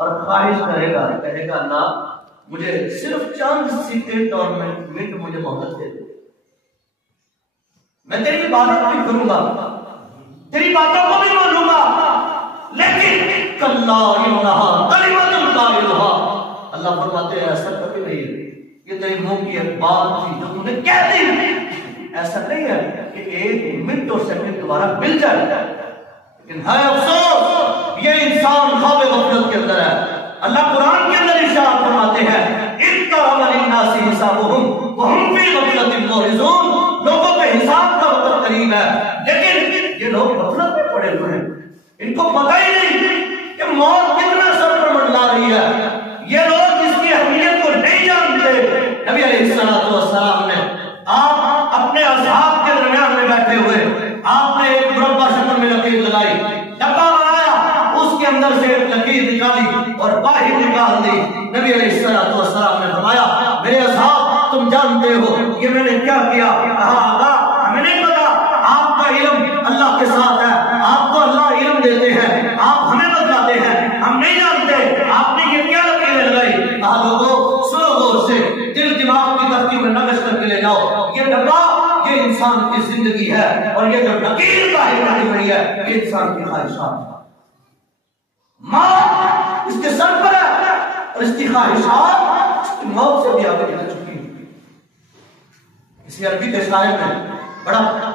और ख्वाहिश करेगा, कहेगा अल्लाह मुझे सिर्फ चंद सेकंड और मिनट मुझे मोहलत दे दो, मैं तेरी इबादत भी करूंगा, तेरी बातों को भी मानूंगा, लेकिन कल्ला इन्नहा कलिमतुन काइलुहा, अल्लाह फरमाते हैं ऐसा कभी नहीं है, ये तेरे मुंह की एक बात थी जो तूने कह दी, ऐसा नहीं है कि एक मिनट और सेकंड दोबारा मिल जाए। लेकिन है अफसोस ये इंसान ख्वाब गफलत के अंदर है। अल्लाह कुरान के अंदर इरशाद फरमाते हैं इत्तरब लिन्नासि हिसाबुहुम व हुम फी गफलतिन मुरिज़ून, लोगों के हिसाब का वक्त करीब है, लेकिन ये लोग गफलत में पड़े हुए हैं, इनको पता ही नहीं कि मौत कितना सर पर मंडला रही है, ये लोग इसकी अहमियत को नहीं जानते। नबी अलैहिस्सलातु वस्सलाम ने आप अपने असहाब के दरमियान में बैठे हुए आपने एक मुरब्बा शक्ल में लकीर लगाई, डब्बा बनाया, उसके अंदर से एक लकीर निकाली और बाहर निकाल दी। नबी अलैहिस्सलातु वस्सलाम ने फरमाया मेरे असहाब तुम जानते हो ये मैंने क्या किया? कहा आका हमें नहीं पता, आपका इल्म अल्लाह के साथ है, आपको अल्लाह इल्म देते हैं, आप हमें बताते हैं, हम नहीं जानते आपने ये क्या लकीरें लगाई। कहा लोगों सुनो गौर से, दिल दिमाग की धरती में नकश करके ले जाओ, ये डब्बा ये इंसान की जिंदगी है और ये जो लकीर बाहर निकली हुई है ये इंसान की ख्वाहिशात, माँ इसके सर पर है और इसकी ख्वाहिशात इसकी मौत से भी आगे निकल चुकी है। इसी अरबी के शायर में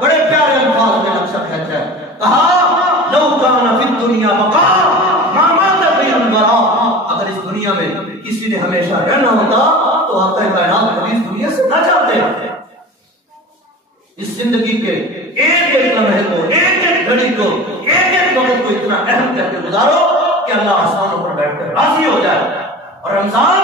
बड़े प्यारे अल्फाज में नक्शा खींचा है, कहा लौ काना फिद दुनिया बका मा माता बिल बरा, अगर इस दुनिया में किसी ने हमेशा रहना होता तो आका कायनात कभी इस दुनिया से ना जाते। इस जिंदगी के एक एक लम्हे को, एक एक घड़ी को, एक एक वक्त को इतना अहम करके गुजारो कि अल्लाह आसमानों पर बैठकर राजी हो जाए। और रमजान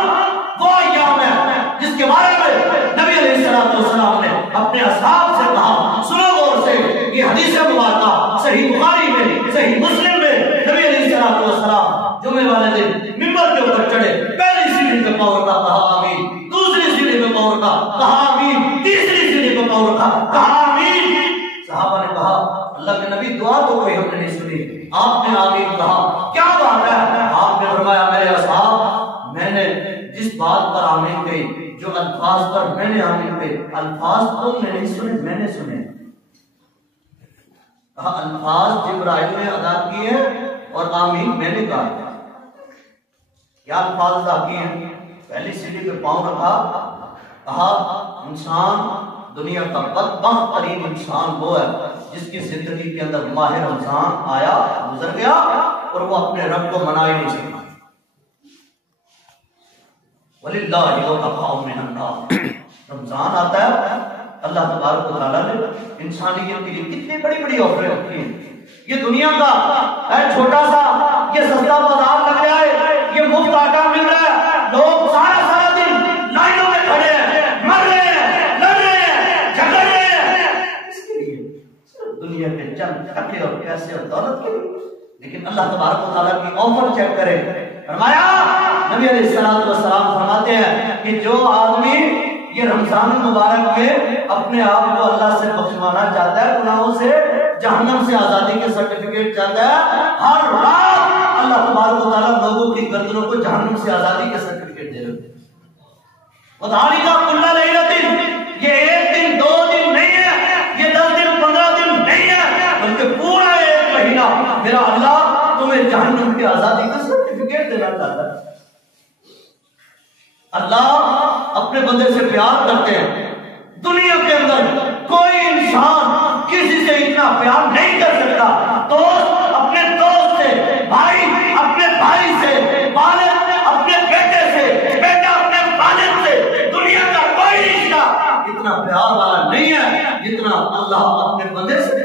वो अय्याम है जिसके बारे में नबी अलैहिस्सलातु वस्सलाम ने अपने असहाब से कहा, सुनो गौर से, ये हदीस मुबारक सही बुखारी में, सही मुस्लिम में, नबी अलैहिस्सलातु वस्सलाम जुमे वाले दिन मिंबर के ऊपर चढ़े, पहली सीढ़ी पे पांव रखा, कहा आमीन, दूसरी सीढ़ी पे पांव रखा, कहा आमीन, तीसरी सीढ़ी पे पांव रखा, कहा आमीन। सहाबा ने कहा अल्लाह के नबी दुआ तो कोई हमने नहीं सुनी, आपने आमीन कहा, क्या बात है? आपने फरमाया मेरे असहाब मैंने जिस बात पर आमीन कही, जो अल्फाज पर मैंने आमीन कही, अल्फाज तुमने नहीं सुने मैंने सुने। कहा अल्फाज जिब्राइल ने अदा किए और आमीन मैंने कहा। क्या अल्फाज अदा किए? पहली सीढ़ी पे पांव रखा, कहा इंसान दुनिया का बदबख्त तरीन इंसान वो है जिसकी जिंदगी के अंदर माह रमजान आया, गुजर गया और वो अपने रब को मना ही नहीं सका। वलिल्लाहि वक़फ़ाउ मिनन्नार, रमजान आता है, अल्लाह तबारक व तआला ने इंसानियत के लिए कितनी बड़ी बड़ी ऑफरें रखी हैं। ये दुनिया का है छोटा सा, ये सस्ता बाजार लग रहा है, ये मुफ्त आटा मिल रहा है, लोग सारा दिन लाइनों में खड़े हैं, मर रहे हैं, लड़ रहे हैं, झगड़ रहे हैं, इसके लिए दुनिया के चंद टके और पैसे और दौलत के लिए। लेकिन अल्लाह तबारक व तआला की ऑफर चेक करें। फरमाया नबी अलैहिस्सलातु वस्सलाम फरमाते हैं कि जो आदमी ये रमजान मुबारक में अपने आप को अल्लाह से बख्शवाना चाहता है, गुनाहों से, जहन्नम से आजादी के सर्टिफिकेट चाहता है, हर रात अल्लाह तबारक व तआला लोगों की गर्दनों को जहन्नम से आजादी के सर्टिफिकेट दे रहे हैं। वदालिका कुल्ला लैलतिन, ये एक दिन दो दिन नहीं है, ये 10 दिन 15 दिन नहीं है, बल्कि पूरा एक महीना मेरा अल्लाह तुम्हें जहन्नम की आजादी का सर्टिफिकेट देना चाहता है। अल्लाह अपने बंदे से प्यार करते हैं। दुनिया के अंदर कोई इंसान किसी से इतना प्यार नहीं कर सकता। दोस्त अपने दोस्त से, भाई अपने भाई से, वालिद अपने बेटे से, बेटा अपने वालिद से, दुनिया का कोई रिश्ता इतना प्यार वाला नहीं है जितना अल्लाह अपने बंदे से।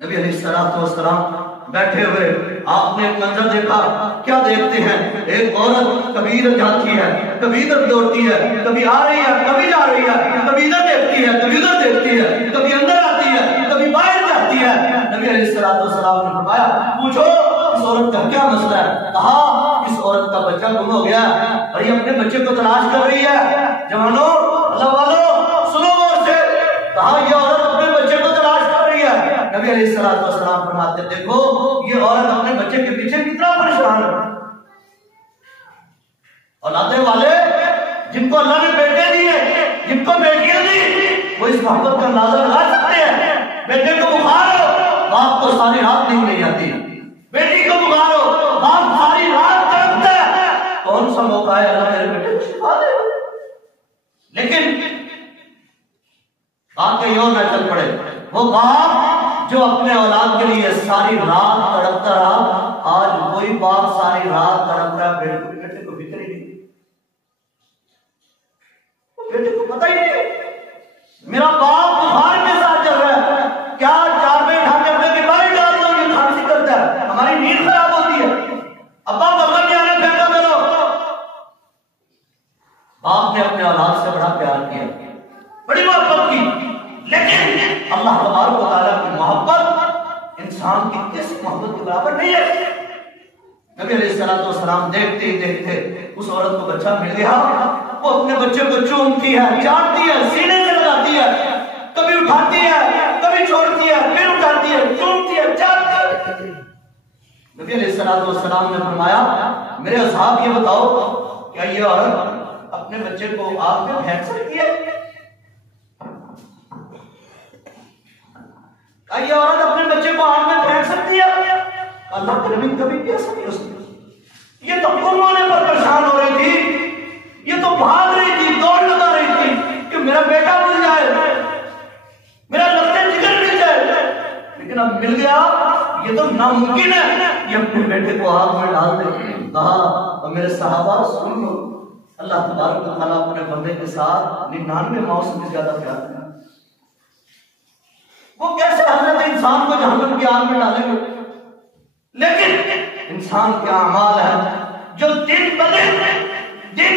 नबी अलैहिस्सलातु वस्सलाम बैठे हुए आपने एक मंजर देखा, क्या देखते हैं? एक औरत कभी इधर जाती है, कभी इधर दौड़ती है, कभी आ रही है, कभी जा रही है, कभी इधर देखती है, कभी उधर देखती है, कभी अंदर आती है, कभी बाहर जाती है। नबी अलैहिस्सलातु वस्सलाम ने फरमाया पूछो इस औरत का क्या मसला है? कहा इस औरत का बच्चा गुम हो गया और ये अपने बच्चे को तलाश कर रही है। जवानों, अल्लाह वालों, सुनो गौर से। कहा ये औरत अपने बच्चे को तलाश कर रही है। नबी अलैहिस्सलातु वस्सलाम फरमाते देखो ये औरत अपने बच्चे के पीछे कितना परेशान है। औलादे वाले जिनको अल्लाह ने बेटे दिए, जिनको बेटियां दी, वो इस मोहब्बत का अंदाजा लगा सकते हैं। बेटे को बुखार हो, बाप को सारी रात नींद नहीं आती। बेटी को बुखार हो, बाप सारी रात तड़पता है। कौन सा मौका है अल्लाह मेरे बेटे को शिफा दे। लेकिन बाप के यों न चल पड़े। वो बाप जो अपने औलाद के लिए सारी रात तड़पता रहा, आज वही बाप सारी रात तड़प रहा है, बेटे को फिक्र ही नहीं, बेटे को पता ही नहीं मेरा बाप बुखार के साथ चल रहा है, क्या चार पे ढाके के बाहर डाल दो, ये खांसी करता है, हमारी नींद खराब होती है, अब्बा बगल में आने फेंका करो। बाप ने अपने औलाद से बड़ा प्यार किया, बड़ी मोहब्बत की। लेकिन अल्लाह तबारक व तआला की मोहब्बत इंसान की किसी मोहब्बत के बराबर नहीं है। नबी अलैहिस्सलातु वस्सलाम देखते ही देखते उस औरत को बच्चा मिल गया, वो अपने बच्चे को चूमती है, चाटती है, सीने से लगाती है, कभी उठाती है, कभी छोड़ती है, फिर उठाती है, चूमती है, चाटती है। नबी अलैहिस्सलातु वस्सलाम ने फरमाया, मेरे असहाब ये बताओ, क्या ये औरत अपने बच्चे को आग में फेंक सकती है? क्या ये औरत अपने बच्चे को आग में फेंक सकती है? अल्लाह के नबी कभी भी ऐसा नहीं हो सकता। ये तो गुम होने पर परेशान हो रही थी, ये तो भाग रही थी, दौड़ लगा रही थी कि मेरा बेटा मिल जाए, मेरा लफ्ज़ जिगर मिल जाए, लेकिन अब मिल गया, ये तो नामुमकिन है। ये अपने बेटे को आग में डाल दे। कहा, और मेरे सहाबा सुन लो, अल्लाह तबारक व तआला अपने बंदे के साथ 99 माओ से भी ज्यादा प्यार करता है। वो कैसे हजरत इंसान को जहन्नम की आग में डालेंगे? लेकिन इंसान के अमाल है जो दिन ब दिन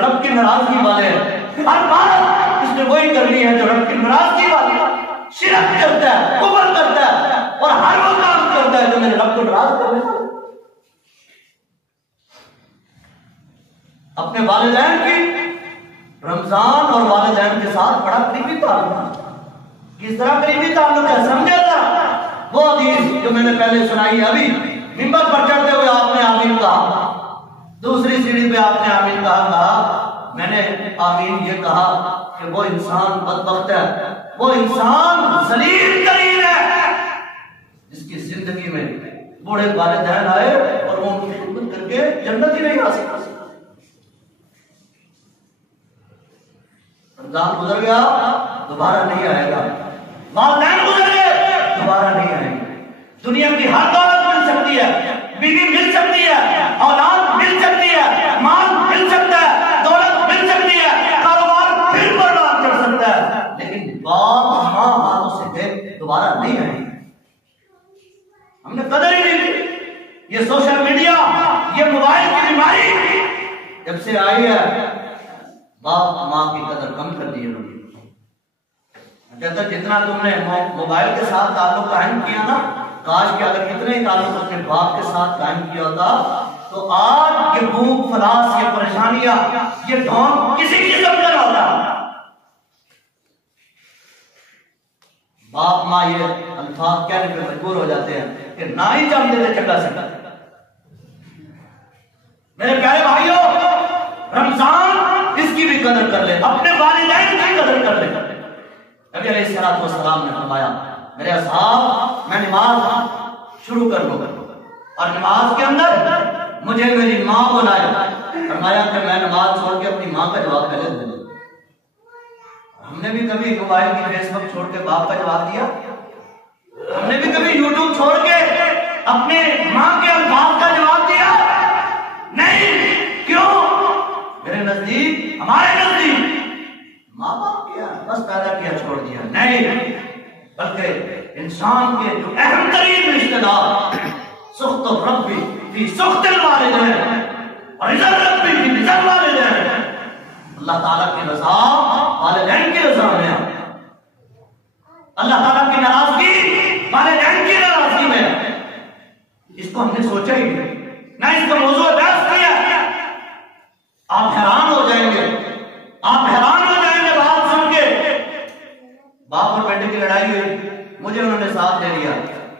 रब की नाराजगी वाले हैं। हर बात इसने वही करनी है जो रब की नाराजगी वाली है। शिरक करता है, कुफर करता है, और हर वो काम करता है जो मेरे रब को नाराज करने वाला। अपने वालिदैन की रमजान और वालिदैन के साथ बड़ा करीबी ताल्लुक है। किस तरह करीबी ताल्लुक है समझे था? वो हदीस जो मैंने पहले सुनाई है, अभी मिंबर पर चढ़ते हुए आपने आमीन कहा, दूसरी सीढ़ी पे आपने आमीन कहा, मैंने आमीन ये कहा कि वो इंसान बदबख्त है, वो इंसान जलील तरीन है जिसकी जिंदगी में बूढ़े वालिदैन आए और वो उनकी खिदमत करके जन्नत ही नहीं आ सकता। रमजान गुजर गया, दोबारा नहीं आएगा। वालिदैन गुजर गए, दोबारा नहीं आएंगे। दुनिया की हर दौलत मिल सकती है, बीवी मिल सकती है, औलाद मिल सकती है, माल मिल सकता है, दौलत मिल सकती है, कारोबार फिर बर्बाद कर सकता है, लेकिन बाप मां हाथों से गए दोबारा नहीं आएंगे। हमने कदर ही नहीं की। ये सोशल मीडिया, ये मोबाइल की बीमारी जब से आई है, बाप मां की कदर कम कर दी है। कहता जितना तुमने मोबाइल के साथ ताल्लुक कायम किया ना, काश के अगर कितने ही ताल्लुक अपने बाप के साथ कायम किया होता, तो आज ये भूख फलास, ये परेशानियां, ये ढोंग किसी किस्म का ना होता। बाप माँ ये अल्फाज कहने पर मजबूर हो जाते हैं कि ना ही जम देते चंगा से। मेरे प्यारे भाइयों, रमजान इसकी भी कदर कर ले, अपने वालिदैन की कदर कर ले। नबी अलैहिस्सलातु वस्सलाम ने फरमाया, मेरे असहाब, मैं नमाज शुरू कर दूं और नमाज के अंदर मुझे मेरी माँ बुलाए। फरमाया कि मैं नमाज छोड़ के अपनी माँ का जवाब पहले दे दूं। हमने भी कभी मोबाइल की फेसबुक छोड़ के बाप का जवाब दिया? हमने भी कभी यूट्यूब छोड़ के अपने माँ के अल्फाज का जवाब दिया? नहीं। क्यों? मेरे नजदीक, हमारे नजदीक माँ बाप किया, बस पैदा किया छोड़ दिया, नहीं, बल्कि इंसान के जो अहम तरीन रिश्तेदार, सुख्त रब्बी फी सुख्तिल वालिदैन और इज़्ज़त रब्बी फी इज़्ज़त वालिदैन, अल्लाह ताला की रज़ा वालिदैन की रज़ा में, अल्लाह ताला की नाराजगी वालिदैन की नाराजगी में। इसको हमने सोचा ही नहीं, ना इसका मौजूद बहस किया। आप हैरान हो जाएंगे, आप हैरान हो जाएंगे बात सुन के। बाप और बेटे की लड़ाई हुई, मुझे उन्होंने साथ ले लिया,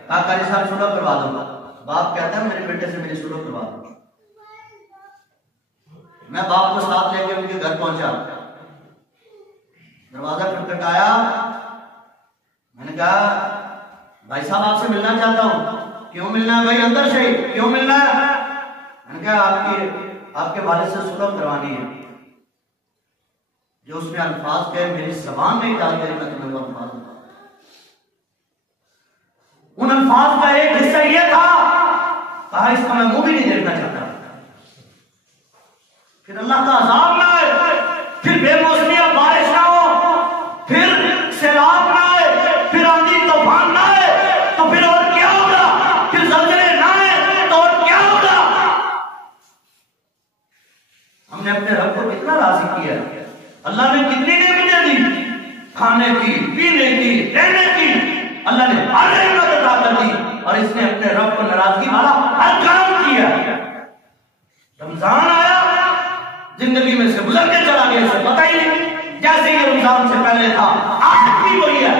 कहा कारी साहब सुलह करवा दो। बाप कहता है मेरे बेटे से मेरी सुलह करवा दो। मैं बाप को साथ लेके उनके घर पहुंचा, दरवाजा खटखटाया, मैंने कहा भाई साहब आपसे मिलना चाहता हूं। क्यों मिलना है भाई? अंदर से क्यों मिलना है? मैंने कहा आपके वालिद से सुलह करवानी है। जो उसमें अल्फाज कहे मेरी जबान नहीं डालते, मैं तुम्हें वो अल्फाज बताऊं। उन अल्फाज का एक हिस्सा यह था, कहा इसका मैं मुंह भी नहीं देखना चाहता। फिर अल्लाह का अज़ाब ना आए, फिर बेमौसमिया बारिश ना हो, फिर सैलाब ना आए, फिर आंधी तूफान ना आए, तो फिर और क्या होगा? फिर ज़लज़ले ना आए तो और क्या होगा? हमने अपने रब को कितना राजी किया, अल्लाह ने कितनी नेमतें दी, खाने की, पीने की, रहने की, अल्लाह ने हर नेमत अता कर दी, और इसने अपने रब को नाराजगी वाला हर काम किया। रमजान आया, जिंदगी में से गुजर के चला गया, इसे पता ही नहीं, जैसे ये रमजान से पहले था आज भी वही है।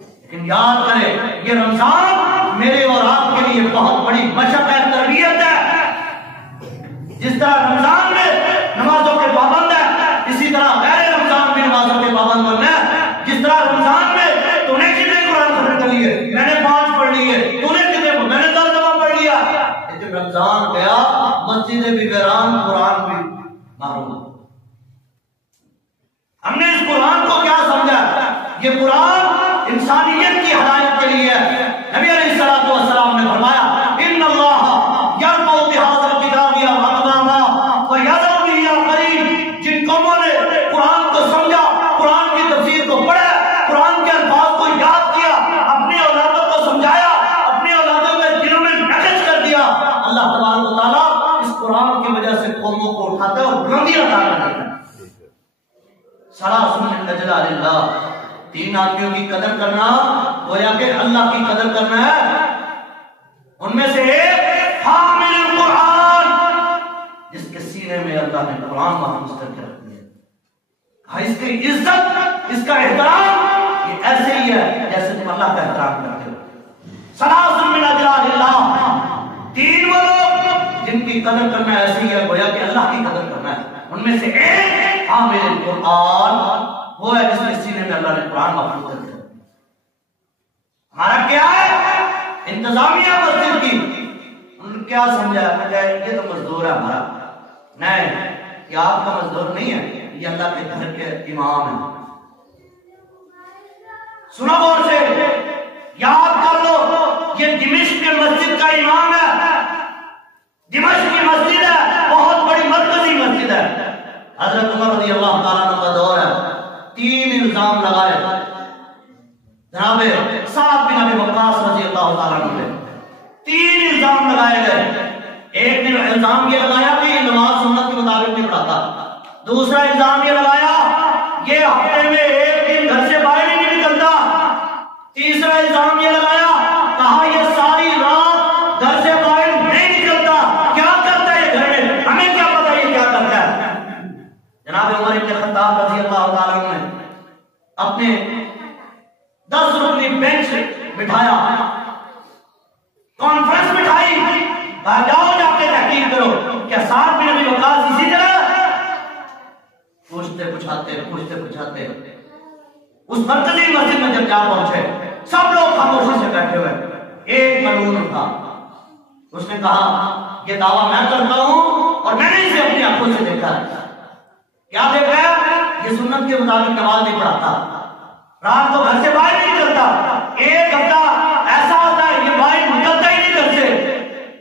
लेकिन याद करें, ये रमजान मेरे और आपके लिए बहुत बड़ी मशक्कत तरबियत है। जिस तरह रमजान में नमाजों के पाबंद है, इसी तरह गैर रमजान में नमाजों के पाबंद बनना है। जिस तरह रमजान में तूने कितने कुरान खत्म कर लिए, मैंने 5 पढ़ लिए, तूने कितने, मैंने 10 दफा पढ़ लिया। लेकिन रमजान गया, मस्जिदें भी वीरान, कुरान भी महरूम। हमने इस कुरान को क्या समझा? ये कुरान इंसानियत की हिदायत के लिए है। नबी अलैहिस्सलातु वस्सलाम ने फरमाया, इन्नल्लाह यरफ़उ बिहाज़ल किताबि अक़वामा व यज़उ बिही आख़रीन। जिन कौमों ने कुरान को समझा, कुरान की तफसीर को पढ़ा, कुरान के अल्फाज को याद किया, अपनी औलादों को समझाया, अपनी औलादों के दिलों में नक़श कर दिया, अल्लाह तबारक व तआला इस कुरान की वजह से कौमों को उठाता है और बुलंदी अता करता है। सलासुन मिन जलालिल्लाह, 3 आदमियों की कदर करना गोया कि अल्लाह की कदर करना है। उनमें से एक हामिल कुरान, जिसके सीने में अल्लाह ने कुरान महफूज करके रख दिया। इसकी इज्जत, इसका एहतराम ये ऐसे ही है जैसे तुम अल्लाह का एहतराम करते हो। सलासुन मिन जलालिल्लाह, 3 वो लोग जिनकी कदर करना ऐसे ही है गोया कि अल्लाह की कदर करना है। उनमें से एक हामिल कुरान, वो है जिसके सीने में अल्लाह ने कुरान महफूज कर दिया। हमारा क्या है? इंतजामिया मस्जिद की, उन्होंने क्या समझा? ये तो मजदूर है हमारा। नहीं, ये आपका मजदूर नहीं है, ये अल्लाह के घर के इमाम है। सुनो गौर से, याद कर लो, ये दिमिश्क के मस्जिद का इमाम है। दिमिश्क की मस्जिद है, बहुत बड़ी मरकजी मस्जिद है। हजरत उमर रज़ी अल्लाह तआला अन्हु का दौर है। 3 इल्जाम लगाए जनाबे साद बिन अबी वक्कास रज़ी अल्लाह तआला अन्हु ने। 3 इल्जाम लगाए गए। एक ने इल्जाम ये लगाया कि नमाज सुन्नत के मुताबिक नहीं पढ़ाता। दूसरा इल्जाम ये लगाया ये हफ्ते में 1 दिन घर से बाहर ही नहीं निकलता। तीसरा इल्जाम ये लगाया, कहा ये सारी रात घर से बाहर नहीं निकलता। क्या करता है ये घर में, हमें क्या पता ये क्या करता है। जनाब उमर इब्न खत्ताब रज़ी अल्लाह तआला अन्हु ने अपने 10 रुकनी बेंच बिठाया, कॉन्फ्रेंस बिठाई, जाओ जाके तहकीक करो, क्या साद बिन अबी वक्कास इसी तरह? पूछते पूछाते उस मरकजी मस्जिद में जब जा पहुंचे, सब लोग खामोशी से बैठे हुए। एक मलून था, उसने कहा ये दावा मैं करता हूं और मैंने इसे अपनी आंखों से देखा है। क्या देखा है? ये सुन्नत के मुताबिक नमाज नहीं पढ़ाता, रात को घर से बाहर नहीं निकलता। 1 हफ्ता ऐसा होता है ये बाहर निकलता ही नहीं घर से।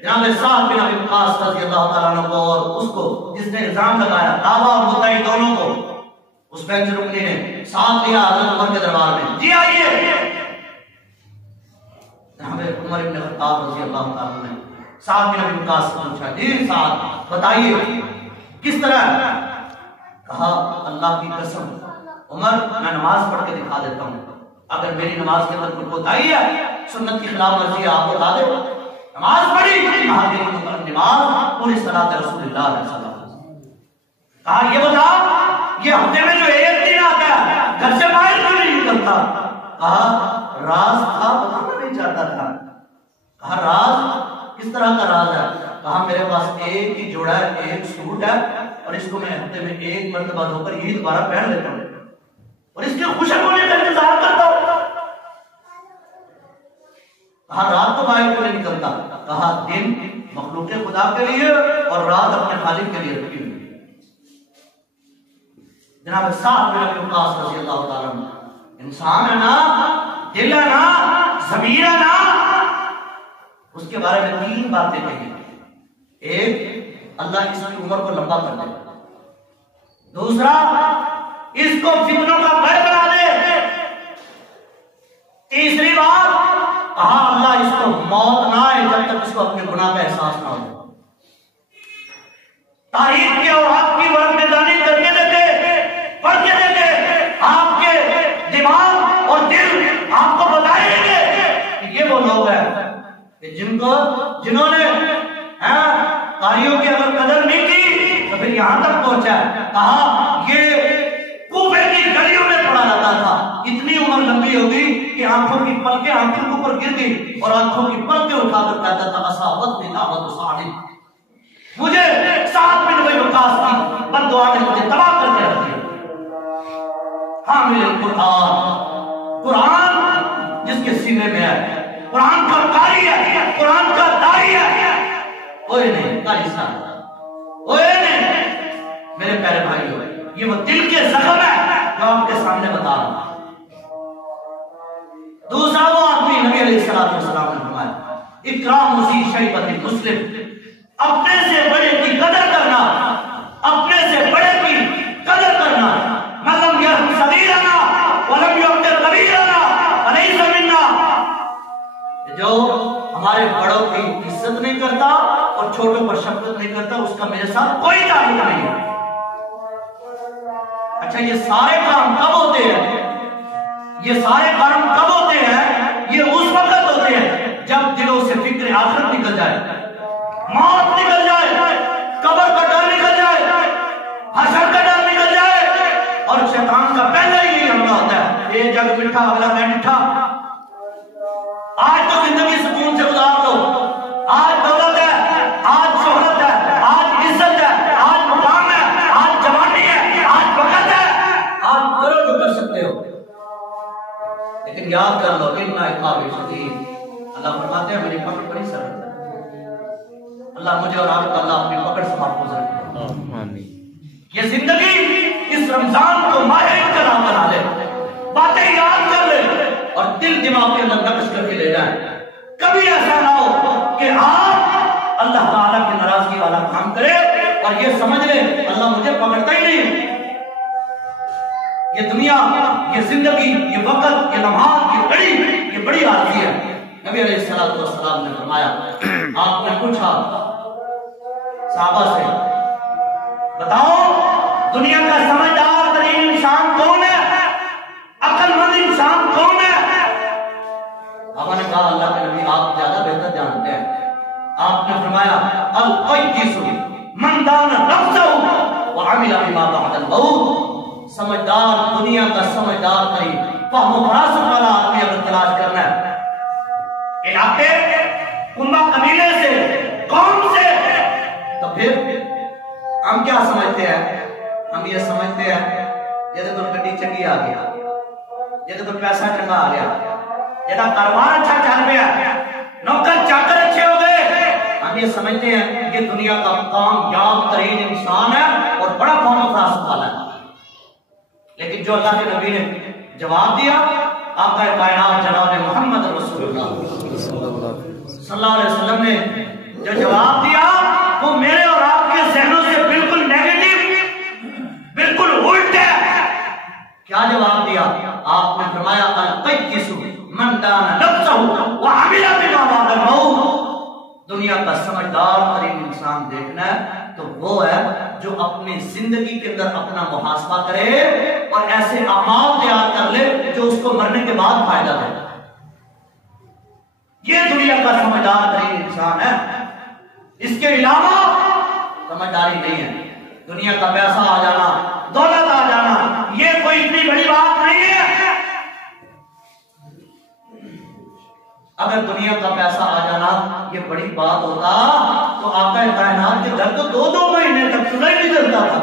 जनाब साद बिन अबी वक्कास रज़ी अल्लाह तआला अन्हु को और उसको जिसने इल्जाम लगाया, दावा और मुद्दाई दोनों को, उस बेंच रुकनी ने साथ लिया हज़रत उमर के दरबार में। जी आइए। जनाब उमर इब्न खत्ताब रज़ी अल्लाह तआला अन्हु ने साद बिन अबी वक्कास से पूछा, जी साद बताइए किस तरह? कहा अल्लाह की कसम उमर, मैं नमाज पढ़ के दिखा देता हूं, अगर मेरी नमाज के अंदर कोई कोताही है, सुन्नत की खिलाफ वर्जी है, आप बता दे। नमाज पढ़ी, नमाज पूरी सलात रसूलुल्लाह सल्लल्लाहु अलैहि वसल्लम। कहा ये बता, ये हफ्ते में जो 1 दिन आता है घर से बाहर क्यों नहीं निकलता? कहा राज था, बताना नहीं चाहता था। कहा राज किस तरह का राज है? कहा मेरे पास एक ही जोड़ा है, एक सूट है और इसको मैं हफ्ते में एक मरतबा धोकर यही दोबारा पहन लेता हूँ और इसके खुशक होने का इंतजार करता हूँ। कहा रात तो गायब क्यों नहीं निकलता? कहा दिन मखलूक खुदा के लिए और रात अपने खालिक के लिए रखी हुई। जनाब साहब रजी अल्लाह ताला इंसान है ना, दिल है ना, ज़मीर है ना, उसके बारे में 3 बातें कही। एक, अल्लाह इसकी उम्र को लंबा कर दे। दूसरा, इसको फितनों का घर बना दे। तीसरी बात, कहा अल्लाह इसको मौत ना आए जब तक इसको अपने गुनाह का एहसास ना हो। तारीख के और आपकी वर्कदानी करके देखे, पढ़ के देखे, आपके दिमाग और दिल आपको बताएंगे कि ये वो लोग हैं जिन्होंने कारियों की अगर कदर नहीं की तो फिर यहां तक पहुंचा। कहा ये कूफे की गलियों में पड़ा रहता था, इतनी उम्र लंबी हो गई कि आंखों की पलकें आंखों के ऊपर गिर गई और आंखों की पलकें उठाकर कहता था असावत निदावत साड़ी, मुझे 7 मिनट में विकास की बददुआ ने मुझे तबाह करके रख दिया। हामिल कुरान जिसके सीने में है, कुरान का कारी है, कुरान का दाई है। ओए नहीं कारी साहब, ओए नहीं मेरे प्यारे भाइयों, ये वो दिल के जख्म है जो आपके सामने बता रहा हूं। दूसरा वो आदमी नबी अलैहिस्सलातु वस्सलाम ने फरमाया इकराम मुसी शैबती मुस्लिम, अपने से बड़े की कदर करना, अपने से बड़े की कदर करना। मतलब यह सगीरना वलम युक्तर कबीरना अलैसा मिन्ना, जो हमारे बड़ों की इज्जत नहीं करता और छोटों पर शफकत नहीं करता उसका मेरे साथ कोई ताल्लुक नहीं है। अच्छा ये सारे काम कब होते हैं? ये सारे काम कब होते हैं? ये उस वक्त होते हैं जब दिलों से फिक्र आखिरत निकल जाए, मौत निकल जाए, कब्र का डर निकल जाए, हशर का डर निकल जाए। और शैतान का पहला ही यही हमला होता है, ये जग मिठा अगला मैं मिठा। आज तो जिंदगी सुकून से गुजार लो, आज दौलत है, आज शोहरत है, आज इज्जत है, आज मुकाम है, आज जवानी है, आज वक्त है, आज करो जो कर सकते हो। लेकिन याद कर लो इन्ना इकाब शदीद, अल्लाह फरमाते हैं मेरी पकड़ बड़ी सख्त है। अल्लाह मुझे और आपको अल्लाह अपनी पकड़ से महफूज रखे। आमीन। ये जिंदगी इस रमजान को माहिर का नाम बना ले, बातें याद कर ले और दिल दिमाग के अंदर नक्श करके ले जाए। कभी ऐसा ना हो कि आप अल्लाह ताला की नाराजगी वाला काम करे और ये समझ ले अल्लाह मुझे पकड़ता ही नहीं। ये दुनिया, ये जिंदगी, ये वक्त, ये लम्हात, ये घड़ी, ये बड़ी आरज़ी है। नबी अलैहिस्सलातु वस्सलाम ने फरमाया, आपने पूछा सहाबा से, बताओ दुनिया का समझदार तरीन इंसान कौन है, अक्लमंद इंसान कौन है? आपने कहा अल्लाह के नबी आप ज्यादा बेहतर जानते हैं। आपने फरमाया अल क़य्यिसु मन दाना नफ्सहु व अमिला बिमा बअदल मौत, समझदार दुनिया का समझदार तरीन फहम फरासत वाला आदमी अगर तलाश करना है इलाके कुंबा कबीले से, कौम से, तो फिर हम क्या समझते हैं? हम ये समझते हैं ये तो गड्डी चंगी आ गया, ये तो पैसा चंगा आ गया, ये तो कारोबार अच्छा चल गया, नौकर चाकर अच्छे हो गए। हम ये समझते हैं ये दुनिया का कामयाब तरीन इंसान है और बड़ा फहम फरासत वाला है। लेकिन जो अल्लाह के नबी ने जवाब दिया, आका कायनात जनाब मोहम्मद रसूलुल्लाह सल्लल्लाहु अलैहि वसल्लम ने जो जवाब दिया वो मेरे और आपके ज़हनों से बिल्कुल नेगेटिव, बिल्कुल उल्ट है। क्या जवाब दिया? आपने फरमाया अल क़य्यिसु मन दाना नफ्सहु व अमिला बिमा बअदल मौत, दुनिया का समझदार तरीन इंसान देखना है तो वो है जो अपनी जिंदगी के अंदर अपना मुहासबा करे और ऐसे अमाल तैयार कर ले जो उसको मरने के बाद फायदा दे। ये दुनिया का समझदार तरीन इंसान है। इसके अलावा समझदारी नहीं है। दुनिया का पैसा आ जाना, दौलत आ जाना, ये कोई इतनी बड़ी बात नहीं है। अगर दुनिया का पैसा आ जाना ये बड़ी बात होता तो आका कायनात के घर तो 2-2 महीने तक चूल्हा नहीं जलता था।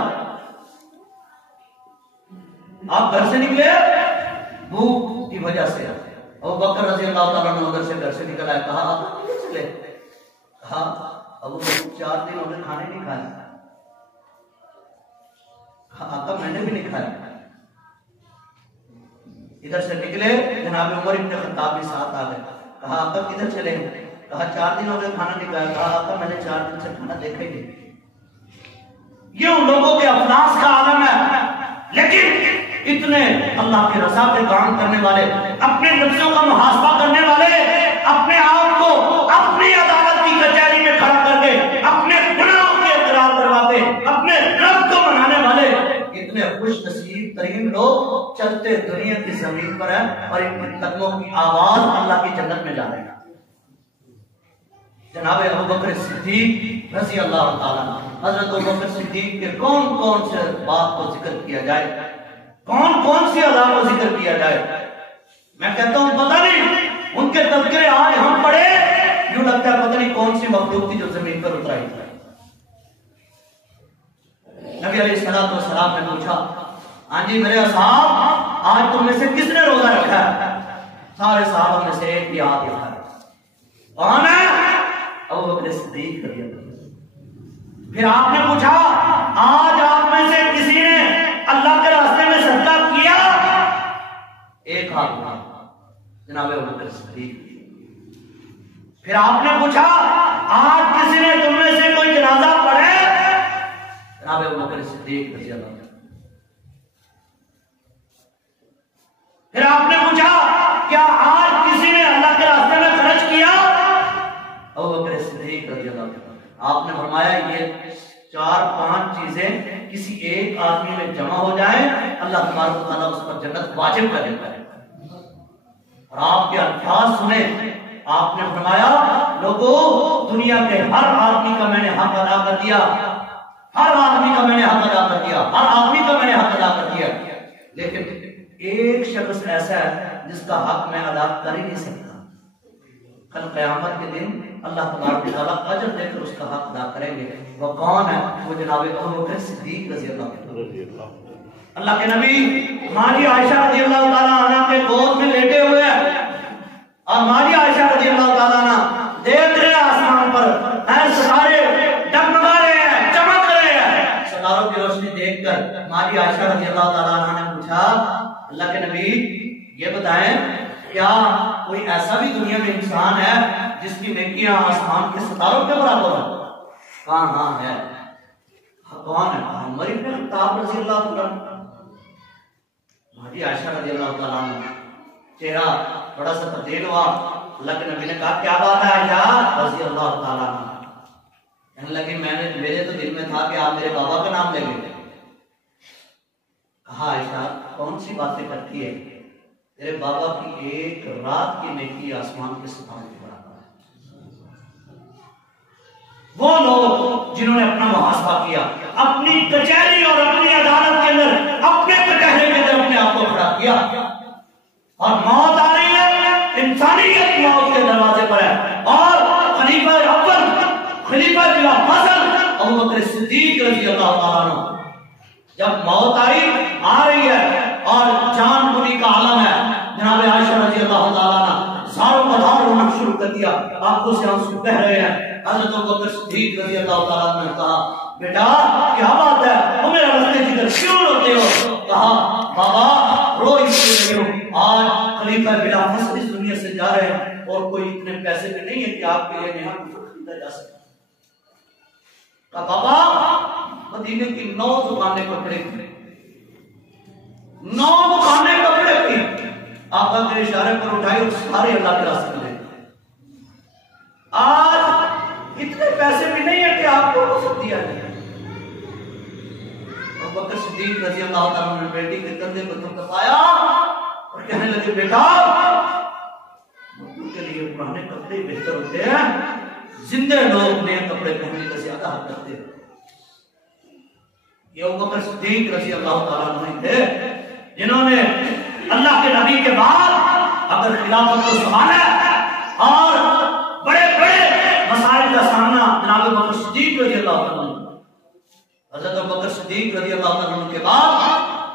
आप घर से निकले भूख की वजह से, अबू बकर रज़ी अल्लाह ताला अन्हु उधर से घर से निकल आए, कहा आप किधर चले? कहा अबू बकर 4 दिन उन्होंने खाने नहीं खाया। आका मैंने भी नहीं खाया। इधर से निकले, जनाब उमर इब्न खत्ताब भी साथ आ गए। कहा आका किधर चले? कहा 4 दिन हो गए खाना नहीं खाया। कहा आका मैंने 4 दिन से खाना देखा ही नहीं। ये उन लोगों के अफलास का आलम है। लेकिन इतने अल्लाह के रज़ा पे काम करने वाले, अपने नफ्सों का मुहासबा करने वाले, अपने आप को अपनी अदालत की कचहरी में खड़ा करके अपने गुनाहों के इकरार करवाते, अपने रब को मनाने वाले इतने खुश नसीब तरीन लोग चलते दुनिया की जमीन पर है और इन कदमों की आवाज अल्लाह की जन्नत में जा रहे हैं। जनाब अबू बकर सिद्दीक रज़ी अल्लाह ताला, हजरत अबू बकर सिद्दीक के कौन कौन से बात को जिक्र किया जाए, कौन कौन सी अदा को जिक्र किया जाए, मैं कहता हूं पता नहीं। उनके तज़किरे आज हम पढ़े यूं लगता है पता नहीं कौन सी मखलूक थी जो जमीन पर उतराई थी। नबी अलैहिस्सलातु वस्सलाम ने पूछा, हाँ जी मेरे असहाब आज तुम में से किसने रोजा रखा है? सारे सहाबा में से एक भी हाथ उठाया। कौन है? अबू बकर सिद्दीक रज़ी अल्लाह। फिर आपने पूछा, आज आप में से किसी ने अल्लाह के रास्ते में सदका किया? एक हाथ उठा, जनाब अबू बकर सिद्दीक। फिर आपने पूछा, आज किसी ने तुम में से कोई जनाजा पढ़े? जनाब अबू बकर सिद्दीक रज़ी अल्लाह। फिर आपने पूछा, क्या आज किसी ने अल्लाह के रास्ते में खर्च किया? अबू बकर सिद्दीक रज़ी अल्लाह। आपने फरमाया ये 4-5 चीजें किसी एक आदमी में जमा हो जाए, अल्लाह तबारक व तआला उस पर जन्नत वाजिब कर देता है। और आपके अल्फाज सुने, आपने फरमाया लोगों दुनिया के हर आदमी का मैंने हक अदा कर दिया, हर आदमी का मैंने हक अदा कर दिया, हर आदमी का मैंने हक अदा कर दिया, लेकिन एक शख्स ऐसा है जिसका हक मैं अदा कर ही नहीं सकता। कल क़यामत के दिन अल्लाह तबारक व तआला अजर देकर उसका हक अदा करेंगे। वो कौन है? वो जनाब अबू बकर सिद्दीक रज़ी अल्लाह। अल्लाह के नबी हमारी आयशा रज़ी अल्लाह ताला अन्हा के गोद में लेटे हुए हैं और हमारी आयशा रज़ी अल्लाह ताला अन्हा देख रहे हैं आसमान पर सितारे डगमगा रहे हैं, चमक रहे हैं। सितारों की रोशनी देखकर हमारी आयशा रज़ी अल्लाह ताला अन्हा ने पूछा, अल्लाह के नबी ये बताएं क्या कोई ऐसा भी दुनिया में इंसान है जिसकी नेकियां आसमान के सितारों के बराबर है? कहा हाँ है। कौन है? उमर इब्न खत्ताब रज़ी अल्लाह ताला। हमारी आयशा रज़ी अल्लाह ताला चेहरा थोड़ा सा तब्दील हुआ। अल्लाह के नबी ने कहा क्या बात है आयशा रज़ी अल्लाह ताला? कहने लगी मेरे तो दिल में था कि आप मेरे बाबा का नाम लेंगे। कहा आयशा कौन सी बातें करती है? तेरे बाबा की एक रात की नेकी आसमान के सितारों के बराबर है। वो लोग जिन्होंने अपना मुहासबा किया, अपनी कचहरी और अपनी अदालत के अंदर अपने कटहरे के अंदर अपने आप को खड़ा किया और मौत आ रही है, इंसानियत मौत के दरवाजे पर है और खलीफा अव्वल खलीफा बिला फजल अबू बकर सिद्दीक रज़ी अल्लाह ताला अन्हु जब मौत आ रही है और जान बुनी का आलम है, जनाब आयशा रज़ी अल्लाह ताला अन्हा सारों का धार रोना शुरू कर दिया, आंखों से आंसू बह रहे हैं। हज़रत अबू बकर सिद्दीक रज़ी अल्लाह ताला अन्हु ने कहा बेटा क्या बात है, तुम मेरा रस्ते जिक्र क्यों रोते हो? कहा बाबा रो इसलिए नहीं हो, आज खलीफा बिला फजल इस दुनिया से जा रहे हैं और कोई इतने पैसे भी नहीं है कि आपके लिए यहाँ खरीदा जा सके। कहा बाबा मदीने की 9 दुकानें कपड़े की, 9 दुकानें कपड़े की आका के इशारे पर उठाई और सारे अल्लाह के रास्ते में। आज इतने पैसे भी नहीं है कि आपको रुखसत दिया जाए। अबू बकर सिद्दीक रज़ी अल्लाह ताला ने बेटी के कंधे पर थपथपाया और कहने लगे बेटा उनके लिए पुराने कपड़े बेहतर होते हैं, जिंदे लोग नए कपड़े पहनने का ज्यादा हक करते हैं। ये अबू बकर सिद्दीक रज़ी अल्लाह ताला अन्हु थे जिन्होंने अल्लाह के नबी के बाद अगर खिलाफत को संभाला और बड़े बड़े मसाइल का सामना जनाब अबू बकर सिद्दीक रजी अल्लाह तआला, हजरत अबू बकर सिद्दीक रजी अल्लाह तआला के बाद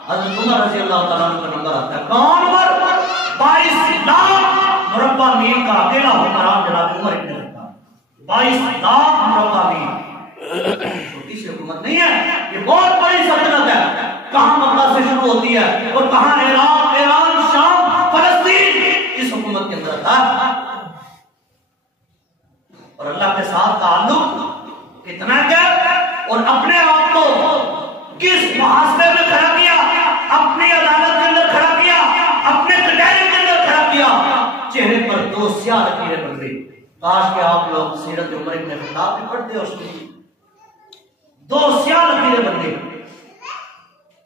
हजरत उमर रजी अल्लाह तआला का नंबर आता है। कौन उमर? 22 लाख मुरब्बा मील का अकेला हुक्मरान जनाब उमर इब्न खत्ताब। 22 लाख मुरब्बा मील छोटी सी हुकूमत नहीं है, ये बहुत बड़ी सल्तनत है। कहां मक्का से शुरू होती है और कहां इराक, ईरान, शाम, फलस्तीन इस हुकूमत के अंदर था। और अल्लाह के साथ ताल्लुक इतना क्या, और अपने आप को किस मुहासबे में खड़ा किया, अपनी अदालत के अंदर खड़ा किया, अपने कटहरे के अंदर खड़ा किया, चेहरे पर 2 स्याह लकीरें बन गई। काश के आप लोग सीरत उमर इब्न खत्ताब में पढ़ते हो, उसकी 2 स्याह लकीरें बन गई।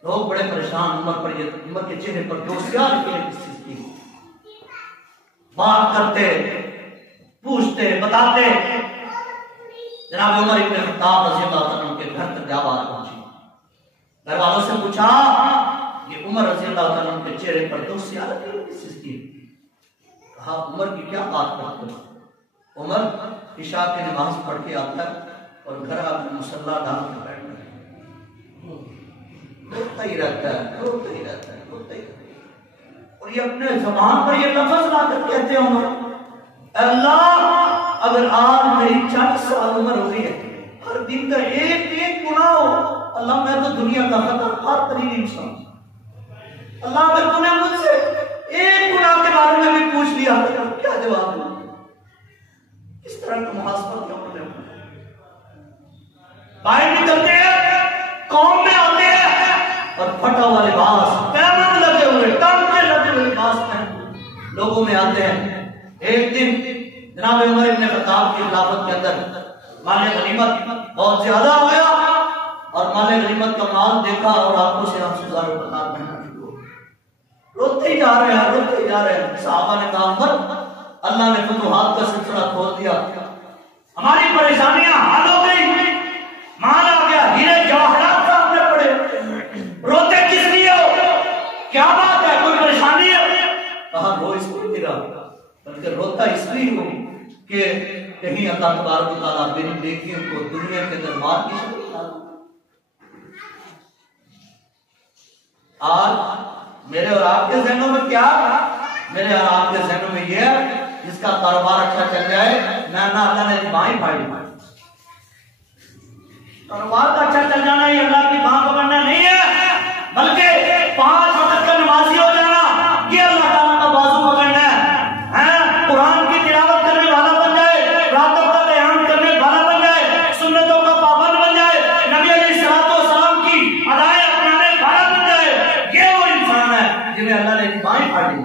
लोग बड़े परेशान, उमर के चेहरे पर 2 स्याह लकीरें किस चीज की? बात करते, पूछते, बताते। जनाब उमर इब्न खत्ताब रज़ी अल्लाह तआला के घर तक आवाज पहुंची। घर वालों से पूछा, ये उमर रज़ी अल्लाह तआला के चेहरे पर 2 स्याह लकीरें किस चीज की? कहा, उमर की क्या बात करते हो? उमर इशा की नमाज पढ़ के आता है और घर आकर मुसल्ला डाल के बैठता है, रोता ही रहता है, रोता ही रहता है, रोता ही रहता है। और ये अपने ज़बान पर ये लफ्ज़ लाकर कहते हैं, उमर अल्लाह अगर आज मेरी 40 साल उम्र हो गई है, हर दिन का एक एक गुनाह हो, अल्लाह मैं तो दुनिया का खतरनाक तरीन इंसान, अल्लाह अगर तूने मुझसे एक गुनाह के बारे में भी पूछ लिया तो क्या जवाब दूं? इस तरह का मुहासबा क्यों करते हैं? बाहर निकलते हैं, कौम में आते हैं और फटा हुआ लिबास, पैमन लगे हुए, टांके लगे हुए लिबास पहन लोगों में आते हैं। एक दिन जनाब उमर इब्न खत्ताब की खिलाफत के अंदर माल गनीमत बहुत ज्यादा हो गया और माल गनीमत का माल देखा और आंखों से आंसू बहाना शुरू हो, रोते ही जा रहे हैं, रोते ही जा रहे हैं। सहाबा ने कहा, उमर अल्लाह ने फतूहात का सिलसिला खोल दिया, हमारी परेशानियां हल हो गई, माल आ गया, हीरे जवाहरात सामने पड़े, रोते किस लिए हो? क्या बात है, कोई परेशानी है? कहा, रो इसलिए गिरा, बल्कि रोता इसलिए हूं कि कहीं अल्लाह तबारक व तआला मेरी नेकियों को दुनिया के अंदर मार की शक्ल। आज मेरे और आपके जहनों में क्या? मेरे और आपके जहनों में यह जिसका कारोबार अच्छा चल जाए, ना अल्लाह ने बाई फाड़ी, कारोबार का अच्छा चल जाना ये अल्लाह की बात पकड़ना नहीं है, बल्कि 5 वक्त का नमाजी हो जाना ये अल्लाह ताला का बाजू पकड़ना है। कुरान की तिलावत करने वाला बन जाए, रातों का क़याम करने वाला बन जाए, सुन्नतों का पाबंद बन जाए, नबी अलैहिस्सलाम की अदाएं अपनाने वाला बन जाए, ये वो इंसान है जिन्हें अल्लाह ने बाई फाड़ी।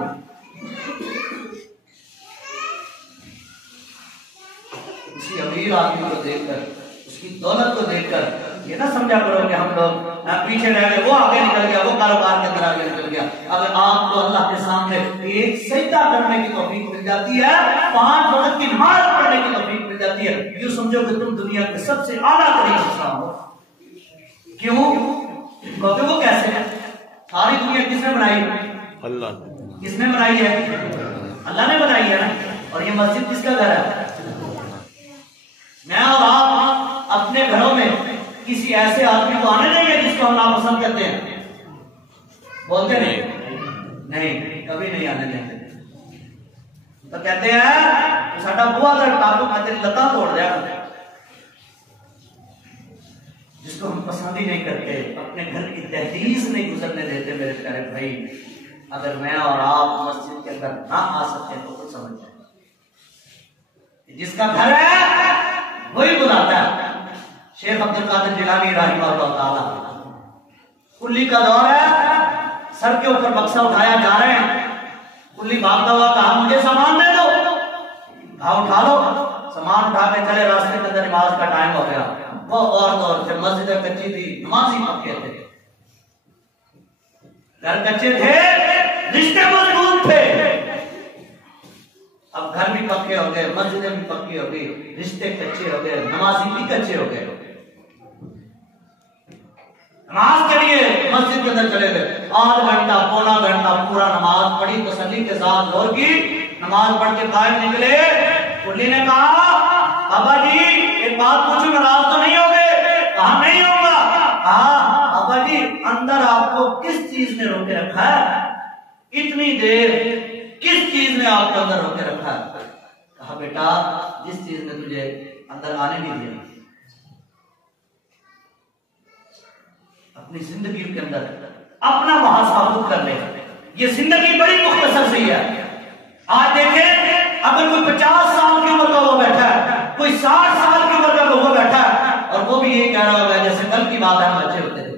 किसी अमीर आदमी को देखकर, उसकी दौलत को देखकर ये ना समझा करो कि हम लोग पीछे रह गए, वो आगे निकल गया, वो कारोबार के अंदर आगे निकल गया। अगर आपको अल्लाह के सामने एक सजदा करने की तौफीक मिल जाती है, 5 वक्त की नमाज पढ़ने की तौफीक मिल जाती है, यूं समझो कि तुम दुनिया के सबसे आला तरीन इंसान हो। क्यों? क्योंकि वो कैसे है? सारी दुनिया किसने बनाई? अल्लाह। किसने बनाई है? अल्लाह ने बनाई है ना। और ये मस्जिद किसका घर है? मैं और आप अपने घरों में किसी ऐसे आदमी को आने देंगे जिसको हम नापसंद करते हैं? बोलते नहीं, कभी नहीं आने देंगे। तो कहते हैं साडा बुआ का टाकू मैं तेरी लता तोड़ दिया। जिसको हम पसंद ही नहीं करते, अपने घर की दहलीज नहीं गुजरने देते। मेरे प्यारे भाई, अगर मैं और आप मस्जिद के अंदर ना आ सकते तो कुछ समझ जाए, जिसका घर है वही बुलाता है। शेख अब्दुल कादिर जिलानी रहमतुल्लाह ताला, कुल्ली का दौर है, सर के ऊपर बक्सा उठाया जा रहे हैं, कुल्ली भागता हुआ कहा मुझे सामान दे दो, कहा उठा लो, सामान उठा के चले, रास्ते के अंदर नमाज का टाइम हो गया। वो और थे, मस्जिद कच्ची थी, नमाजी पक्के थे, घर कच्चे थे, रिश्ते मजबूत थे। अब घर भी पक्के हो गए, मस्जिदें भी पक्की हो गई, रिश्ते कच्चे हो गए, नमाजी भी कच्चे हो गए। नमाज के लिए मस्जिद के अंदर चले गए, 8 घंटा पौना घंटा पूरा नमाज पढ़ी, तसल्ली के साथ जोर की, नमाज पढ़ के बाहर निकले, कुल्ली ने कहा बाबा जी एक बात पूछूं, नाराज तो नहीं होगे? कहा नहीं होगा। कहा बाबा जी अंदर आपको किस चीज ने रोके रखा है? इतनी देर किस चीज ने आपको अंदर रोके रखा है? कहा बेटा जिस चीज ने तुझे अंदर आने नहीं दिया, अपनी जिंदगी के अंदर अपना मुहासाबा कर ले। ये जिंदगी बड़ी मुख्तसर सी है। आज देखें अगर कोई 50 साल की उम्र का हुआ बैठा है, कोई 60 साल की उम्र का हुआ बैठा है, और वो भी ये कह रहा होगा जैसे कल की बात है हम बच्चे होते थे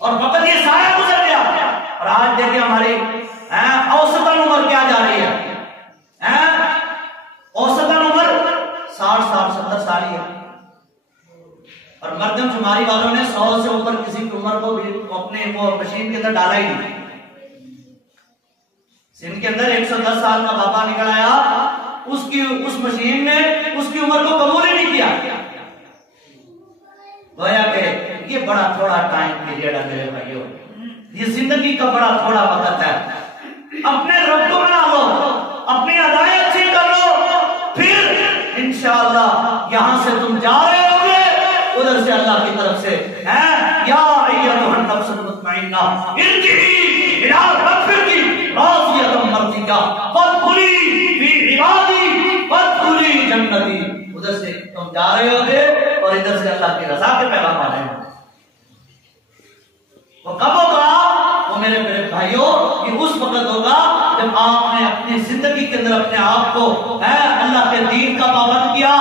और वक्त ये सारा गुजर गया। और आज देखिए हमारी औसतन उम्र क्या जा रही है, औसतन उम्र 60 साल 70 साल ही है। और मर्दमशुमारी वालों ने 100 से ऊपर किसी की उम्र को भी अपने वो मशीन के अंदर डाला ही नहीं। सिंध के अंदर 110 साल का बाबा निकल आया, उसकी उस मशीन ने उसकी उम्र को कबूल ही नहीं किया। गोया कि ये बड़ा थोड़ा टाइम पीरियड है मेरे भाइयों, ये जिंदगी का बड़ा थोड़ा वक्त है। अपने रब को बना लो, अपनी अदाएं अच्छी कर लो, फिर इंशाअल्लाह यहां से तुम जा रहे होगे, उधर से अल्लाह की तरफ से है या अय्युहन नफ्सुल मुतमइन्ना इरजिई इला रब्बिकी राज़ियतम मर्दिया फदखुली फी इबादी फदखुली जन्नती। उधर से तुम जा रहे होगे और इधर से अल्लाह की रजा के पैगाम आ रहे हैं। वो कब होगा? वो मेरे भाइयों कि उस वक्त होगा जब आपने अपनी जिंदगी के अंदर अपने आप को अल्लाह के दीन का पाबंद किया,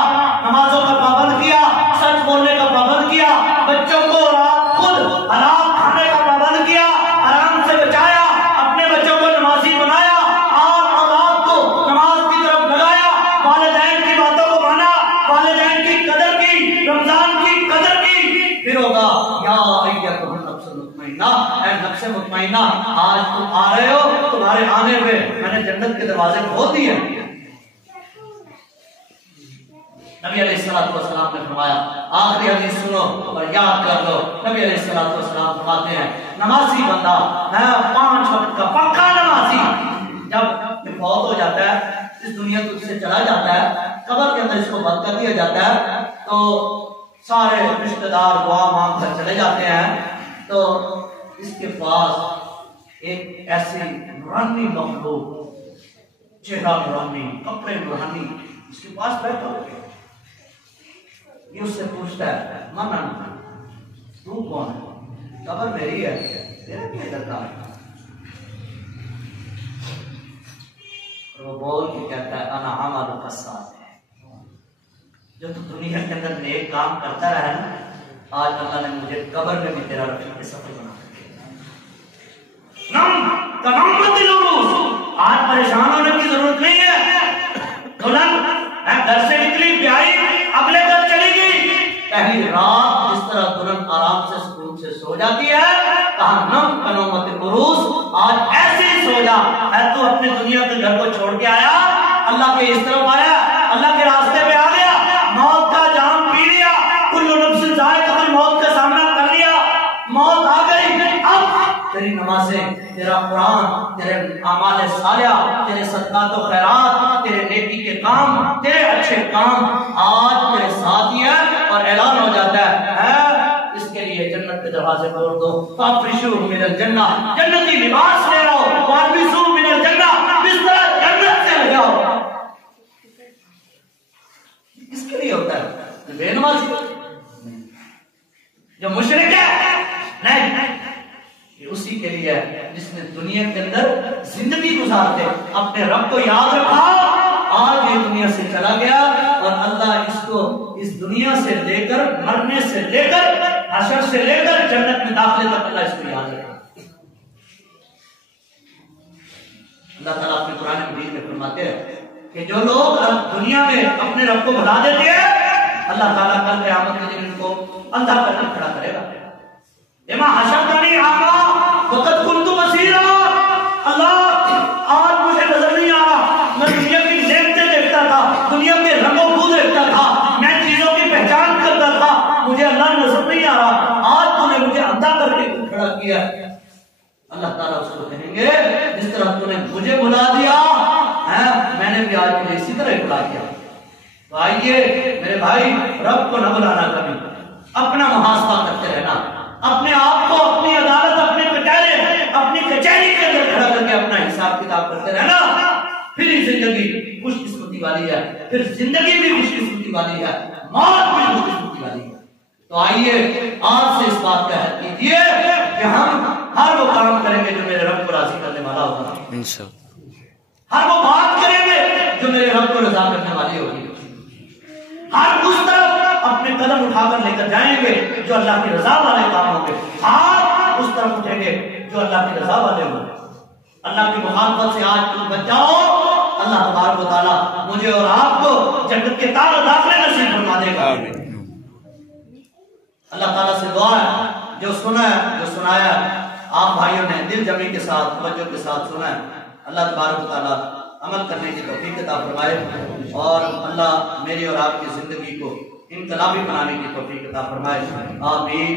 नमाजों का पाबंद किया, सच बोलने का पाबंद किया, बच्चों को और आप खुद हलाल खाने का पाबंद किया, आराम से बचाया, अपने बच्चों को नमाजी बनाया और औलाद को नमाज की तरफ लगाया, वालिदैन की बातों को माना, वालिदैन की कदर की, रमजान की कदर की। फिर होगा या अय्युहन नफ्सुल मुतमइन्ना, ऐ नफ्स मुतमइन्ना आज तुम आ रहे हो, तुम्हारे आने पे मैंने जन्नत के दरवाजे खोल दिए। नबी अलैहिस्सलाम ने फरमाया, आखिरी हदीस सुनो और याद कर लो। नबी अलैहिस्सलाम फरमाते हैं नमाजी बंदा है 5 वक्त का पक्का नमाजी, जब फौत हो जाता है, इस दुनिया से चला जाता है, कब्र के अंदर इसको बंद कर दिया जाता है, तो सारे रिश्तेदार दुआ मांग कर चले जाते हैं, तो इसके पास एक ऐसी नूरानी मखलूक, चेहरा नूरानी, कपड़े नूरानी उसके पास बैठा होता है। ये उससे पूछता है माना तू कौन है? कब्र मेरी है, तेरा क्या करता है? वो बोल के कहता है अना अमल का साथ है। जो तू दुनिया के अंदर नेक काम करता रहा है ना, आज अल्लाह ने मुझे कब्र में भी तेरा रखने के सफर बना दिया। आज परेशान होने की जरूरत नहीं है। दुल्हन घर से निकली, ब्याही, अगले घर चली गई, पहली रात जिस तरह दुल्हन आराम से सुकून से सो जाती है, कहा नम कनोमत पुरुष आज ऐसे ही सो जा। तू अपने दुनिया के घर को छोड़ के आया, अल्लाह के इस तरफ आया, अल्लाह के रास्ते पे आ गया, मौत का जाम पी लिया, कुल्लु नफ्सिन ज़ाइक़ातुल मौत का सामना कर लिया, मौत आ गई। अब तेरी नमाजें, तेरा कुरान, तेरे आमाल सालिहा, तेरे सदकात व खैरात, तेरे नेकी के काम, तेरे अच्छे काम आज तेरे साथ ही है। और ऐलान हो जाता है इसके लिए जन्नत के दरवाजे खोल दो, फाफरिशू मिनल जन्ना, जन्नती लिबास ले आओ, वालबिसू मिनल जन्ना, बिस्तर जन्नत से लगाओ। इसके लिए होता है बेनमाजी, जो मुशरिक है नहीं, ये उसी के लिए है जिसने दुनिया के अंदर जिंदगी गुजारते अपने रब को याद रखा, आज ये दुनिया से चला गया और अल्लाह इसको इस दुनिया से लेकर, मरने से लेकर, हशर से लेकर जन्नत में दाखिले तक अल्लाह इसको याद रखा। अल्लाह ताला अपने कुरान मजीद में फरमाते हैं कि जो लोग दुनिया में अपने रब को भुला देते हैं, अल्लाह ताला कल क़यामत के दिन इनको अंधा करके खड़ा करेगा। इमा हशरतनी आका वक़द कुन्तु बसीरा, अल्लाह आज मुझे नजर नहीं आ रहा, मैं दुनिया की नेमतें देखता था, दुनिया के रंगों को देखता था, मैं चीजों की पहचान करता था, मुझे अल्लाह नजर नहीं आ रहा, आज तूने मुझे अंधा करके खड़ा किया। अल्लाह ताला उसको कहेंगे जिस तरह तूने मुझे भुला दिया फरमाया मैंने भी आज के लिए इसी तरह बुला किया। तो आइए मेरे भाई, रब को न बुलाना कभी, अपना मुहासबा करते रहना, अपने आप को अपनी अदालत, अपने कचहरे, अपनी कचहरी के अंदर खड़ा करके अपना हिसाब किताब करते रहना। फिर ही जिंदगी खुशकिस्मती वाली है, फिर जिंदगी भी खुशकिस्मती वाली है, मौत भी खुशकिस्मती वाली है। तो आइए आज से इस बात का हक कीजिए कि हम हर वो काम करेंगे जो मेरे रब को राजी करने वाला होगा, हर वो बात करेंगे जो मेरे रब को रजा करने वाली होगी, हर उस तरफ अपने कदम उठाकर लेकर जाएंगे जो अल्लाह की रजा वाले काम होंगे, हाथ उस तरफ उठेंगे जो अल्लाह की रजा वाले होंगे। अल्लाह की मुखालफत से आज तुम बच जाओ, अल्लाह तबारक व तआला मुझे और आपको जन्नत के ताला दाखिले नसीब फरमा देगा। अल्लाह ताला से दुआ है, जो सुना है, जो सुनाया आप भाइयों ने दिल जमी के साथ, तवज्जो के साथ सुना है, अल्लाह तबारक व तआला अमल करने की तौफीक अता फरमाए और अल्लाह मेरी और आपकी जिंदगी को इनकलाबी बनाने की तौफीक अता फरमाए। आमीन।